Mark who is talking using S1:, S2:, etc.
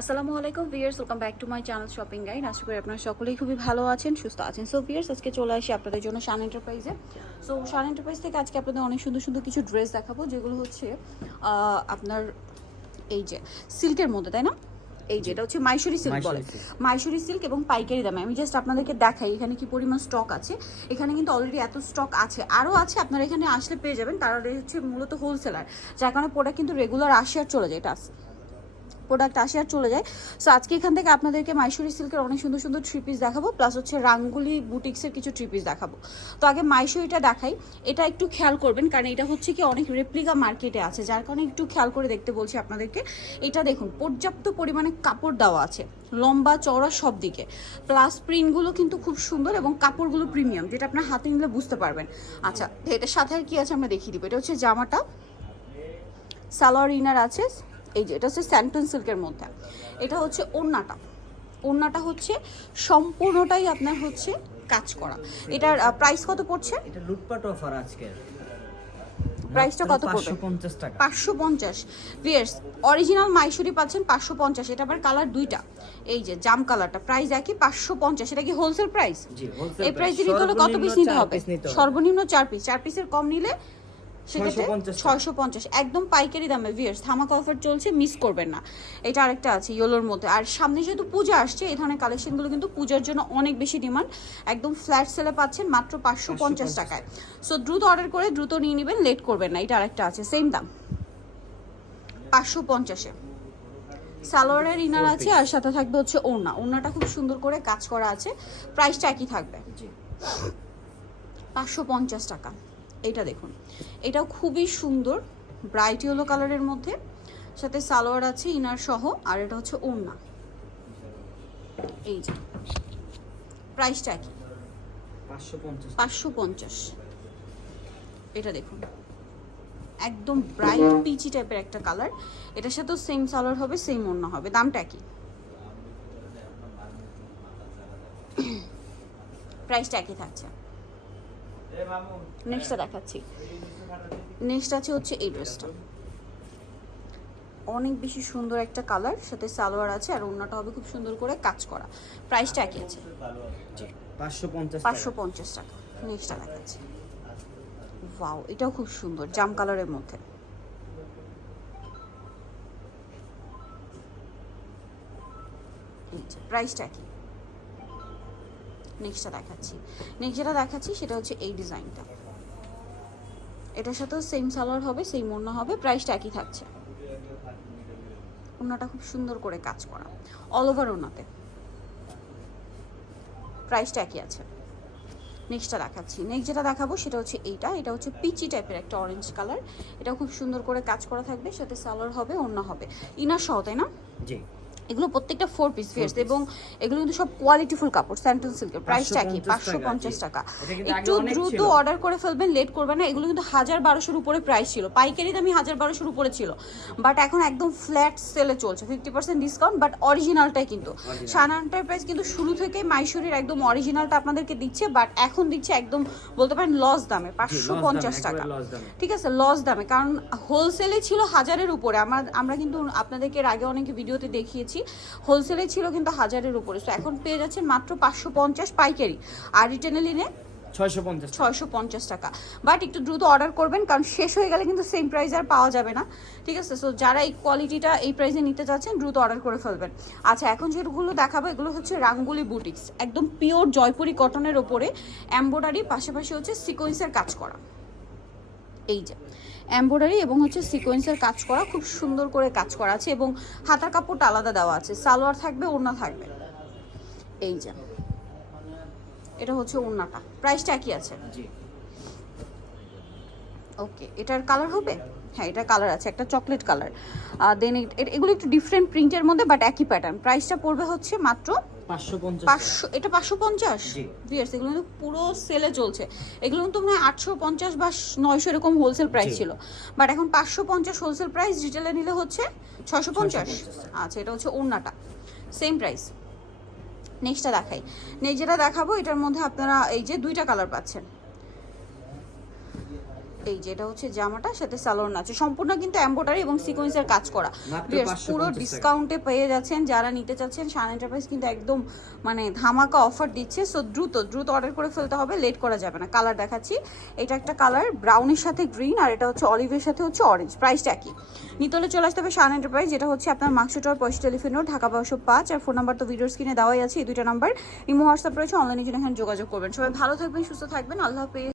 S1: আসসালামু আলাইকুম viewers welcome back to my channel shopping guide আশা করি আপনারা সকলেই খুবই ভালো আছেন সুস্থ আছেন। সো ভিয়ার্স আজকে চলে আসি আপনাদের জন্য শান এন্টারপ্রাইজে সো শান এন্টারপ্রাইজ থেকে আজকে আপনাদের অনেক সুন্দর সুন্দর কিছু ড্রেস দেখাবো যেগুলো হচ্ছে আপনার এই যে সিল্কের মধ্যে তাই না? এই যে এটা হচ্ছে মাইশুরি সিল্ক বলে।
S2: মাইসুরি
S1: মাইশুরি সিল্ক এবং পাইকারি দামে। আমি জাস্ট আপনাদেরকে দেখাই এখানে কি পরিমাণ স্টক আছে। এখানে কিন্তু অলরেডি এত স্টক আছে। আরও আছে আপনারা এখানে আসলে পেয়ে যাবেন। তারা হচ্ছে মূলত হোলসেলার যার কারণে প্রোডাক্ট কিন্তু রেগুলার আসে আর চলে যায়। এটা আছে প্রোডাক্ট আসে আর চলে যায়। সো আজকে এখান থেকে আপনাদেরকে মাইশুরি সিল্কের অনেক সুন্দর সুন্দর থ্রি পিস দেখাবো প্লাস হচ্ছে রাঙ্গুলি বুটিক্সের কিছু থ্রি পিস দেখাবো। তো আগে মাইশুরিটা দেখাই, এটা একটু খেয়াল করবেন, কারণ এটা হচ্ছে কি অনেক রেপ্লিকা মার্কেটে আছে, যার কারণে একটু খেয়াল করে দেখতে বলছি আপনাদেরকে। এটা দেখুন, পর্যাপ্ত পরিমাণে কাপড় দেওয়া আছে, লম্বা, চওড়া সব দিকে। প্লাস প্রিন্টগুলো কিন্তু খুব সুন্দর এবং কাপড়গুলো প্রিমিয়াম যেটা আপনার হাতে নিলে বুঝতে পারবেন। আচ্ছা এটার সাথে আর কি আছে আমরা দেখিয়ে দিব, এটা হচ্ছে জামাটা। সালোয়ার ইনার আছে। এই যে এটা হচ্ছে স্যান্টন সিল্কের মধ্যে। এটা হচ্ছে ওড়নাটা। ওড়নাটা হচ্ছে সম্পূর্ণটাই আপনার হচ্ছে কাজ করা। এটার প্রাইস কত পড়ছে?
S2: এটা লুটপাট অফার আজকে
S1: প্রাইসটা কত পড়বে?
S2: পঞ্চাশ টাকা।
S1: পাঁচশো পঞ্চাশ। ভিয়ার্স অরিজিনাল মাইশুরি পাচ্ছেন পাঁচশো পঞ্চাশ। এটা আবার কালার দুইটা। এই যে জাম কালারটা প্রাইস একই পাঁচশো পঞ্চাশ। এটা কি হোলসেল প্রাইস
S2: জি হোলসেল
S1: এই প্রাইসে নিতে হলে কত পিস নিতে হবে? সর্বনিম্ন চার পিস চার পিসের কম নিলে সেক্ষেত্রে
S2: 650
S1: ছয়শো পঞ্চাশ। একদম পাইকারি দামে। ভিয়ার্স ধামাকা অফার চলছে মিস করবেন না। এটা আরেকটা আছে ইয়েলোর মধ্যে। আর সামনে যেহেতু পূজা আসছে এই ধরনের কালেকশনগুলো কিন্তু পূজার জন্য অনেক বেশি ডিমান্ড একদম ফ্ল্যাট সেলে পাচ্ছেন মাত্র পাঁচশো পঞ্চাশ টাকায়। সো দ্রুত অর্ডার করে দ্রুত নিয়ে নেবেন লেট করবেন না। এটা আরেকটা আছে সেম দাম। পাঁচশো পঞ্চাশে। সালোয়ারের ইনার আছে আর সাথে থাকবে হচ্ছে ওড়না। ওড়নাটা খুব সুন্দর করে কাজ করা আছে। প্রাইসটা একই থাকবে।
S2: জি।
S1: পাঁচশো পঞ্চাশ টাকা। এটা দেখুন। এটাও খুবই সুন্দর ব্রাইট ইয়েলো কালারের মধ্যে। সাথে সালোয়ার আছে ইনার সহ আর এটা হচ্ছে ওড়না। এই যে প্রাইসটা কি?
S2: পাঁচশো পঞ্চাশ।
S1: পাঁচশো পঞ্চাশ। এটা দেখুন একদম ব্রাইট পিচি টাইপের একটা কালার এটার সাথেও সেম সালোয়ার হবে সেম ওড়না হবে। দামটা কি? প্রাইসটা একই থাকছে। নেক্সটটা দেখাচ্ছি। নেক্সট আছে হচ্ছে এই ড্রেসটা। অনেক বেশি সুন্দর একটা কালার সাথে সালোয়ার আছে আর ওড়নাটা হবে খুব সুন্দর করে কাজ করা। প্রাইসটা একই আছে।
S2: পাঁচশো পঞ্চাশ
S1: টাকা। নেক্সটটা দেখাচ্ছি। ওয়াও এটাও খুব সুন্দর জাম কালারের মধ্যে। প্রাইসটা কি নেক্সটটা দেখাচ্ছি। নেক্সট যেটা দেখাচ্ছি সেটা হচ্ছে এই ডিজাইনটা। এটার সাথেও সেম সালোয়ার হবে সেম ওড়না হবে প্রাইসটা একই থাকছে। ওড়নাটা খুব সুন্দর করে কাজ করা। অল ওভার ওড়নাতে। প্রাইসটা একই আছে। নেক্সটটা দেখাচ্ছি। নেক্সট যেটা দেখাবো সেটা হচ্ছে এইটা। এটা হচ্ছে পিচি টাইপের একটা অরেঞ্জ কালার এটা খুব সুন্দর করে কাজ করা থাকবে, সাথে সালোয়ার হবে, ওড়না হবে। ইনার সহ, তাই না?
S2: জি।
S1: এগুলো প্রত্যেকটা ফোর পিস ফিয়ার্স। এবং এগুলো কিন্তু সব কোয়ালিটিফুল কাপড় স্যান্টন সিল্কের প্রাইসটা কি
S2: 550
S1: পাঁচশো পঞ্চাশ টাকা একটু দ্রুত অর্ডার করে ফেলবেন লেট করবেন না এগুলো কিন্তু হাজার বারোশোর উপরে প্রাইস ছিল। পাইকারি দামি হাজার বারোশোর উপরে ছিল। বাট এখন একদম ফ্ল্যাট সেলে চলছে ফিফটি পার্সেন্ট ডিসকাউন্ট বাট অরিজিনালটাই কিন্তু। সান এন্টারপ্রাইজ কিন্তু শুরু থেকে মাইশুরির একদম অরিজিনালটা আপনাদেরকে দিচ্ছে বাট এখন দিচ্ছে একদম বলতে পারেন লস দামে পাঁচশো পঞ্চাশ টাকা। ঠিক আছে লস দামে কারণ হোলসেলে ছিল হাজারের উপরে। আমরা আমরা কিন্তু আপনাদেরকে আগে অনেক ভিডিওতে দেখিয়েছি হোলসেলে ছিল কিন্তু হাজারের উপরে। তো এখন পেয়ে যাচ্ছেন মাত্র পাঁচশো পঞ্চাশ পাইকারি। আর রিটেনে
S2: পঞ্চাশ
S1: ছয়শো পঞ্চাশ টাকা। বাট একটু দ্রুত অর্ডার করবেন কারণ শেষ হয়ে গেলে কিন্তু সেম প্রাইস আর পাওয়া যাবে না। ঠিক আছে? সো যারা এই কোয়ালিটিটা এই প্রাইসে নিতে চাচ্ছেন দ্রুত অর্ডার করে ফেলবেন। আচ্ছা এখন যেগুলো দেখাবো এগুলো হচ্ছে রাঙ্গুলি বুটিক্স একদম পিওর জয়পুরি কটনের ওপরে এম্ব্রয়ডারি পাশাপাশি হচ্ছে সিকোয়েন্সের কাজ করা। এই যে। এমব্রয়ডারি এবং হচ্ছে সিকোয়েন্সের কাজ করা খুব সুন্দর করে কাজ করা আছে এবং হাতার কাপড়টা আলাদা দেওয়া আছে। সালোয়ার থাকবে ওড়না থাকবে। এই যে। এটা হচ্ছে ওড়নাটা। প্রাইসটা একই আছে?
S2: জি।
S1: ওকে এটার কালার হবে? হ্যাঁ এটা কালার আছে একটা চকলেট কালার। দেন এগুলো একটু ডিফারেন্ট প্রিন্টের মধ্যে বাট একই প্যাটার্ন প্রাইসটা পড়বে হচ্ছে মাত্র
S2: পাঁচশো পঞ্চাশ
S1: পাঁচশো এটা পাঁচশো পঞ্চাশ?
S2: জি।
S1: ভিয়ার্স এগুলো কিন্তু পুরো সেলে চলছে। এগুলো কিন্তু মনে আটশো পঞ্চাশ বা নয়শো এরকম হোলসেল প্রাইস ছিল। বাট এখন পাঁচশো পঞ্চাশ হোলসেল প্রাইস রিটেলে নিলে হচ্ছে ছশো পঞ্চাশ।
S2: 650
S1: আচ্ছা এটা হচ্ছে ওড়নাটা। সেম প্রাইস নেক্সটটা দেখাই। নেক্সট যেটা দেখাবো এটার মধ্যে আপনারা এই যে দুইটা কালার পাচ্ছেন। এই যে এটা হচ্ছে জামাটা সাথে সালোয়ার আছে সম্পূর্ণ কিন্তু এম্বোটারি এবং সিকোয়েন্সের কাজ করা।
S2: মাত্র
S1: Yes,
S2: 550
S1: পুরো। ডিসকাউন্টে পেয়ে যাচ্ছেন যারা নিতে চাচ্ছেন শান এন্টারপ্রাইজ কিন্তু একদম মানে ধামাকা অফার দিচ্ছে। সো দ্রুত দ্রুত অর্ডার করে ফেলতে হবে লেট করা যাবে না। কালার দেখাচ্ছি। এটা একটা কালার ব্রাউনের সাথে গ্রিন আর এটা হচ্ছে অলিভের সাথে হচ্ছে অরেঞ্জ প্রাইসটা একই। নিতলে চলে আসতে হবে শান এন্টারপ্রাইজ যেটা হচ্ছে আপনার মার্কশোটার পয়সা টেলিফোন ঢাকা বারোশো পাঁচ। আর ফোন নাম্বার তো ভিডিওর স্ক্রিনে দেওয়াই আছে এই দুইটা নাম্বার ইমো হোয়াটসঅ্যাপ রয়েছে অনলাইনে জন্য এখানে যোগাযোগ করবেন। সবাই ভালো থাকবেন সুস্থ থাকবেন। আল্লাহ হাফেজ।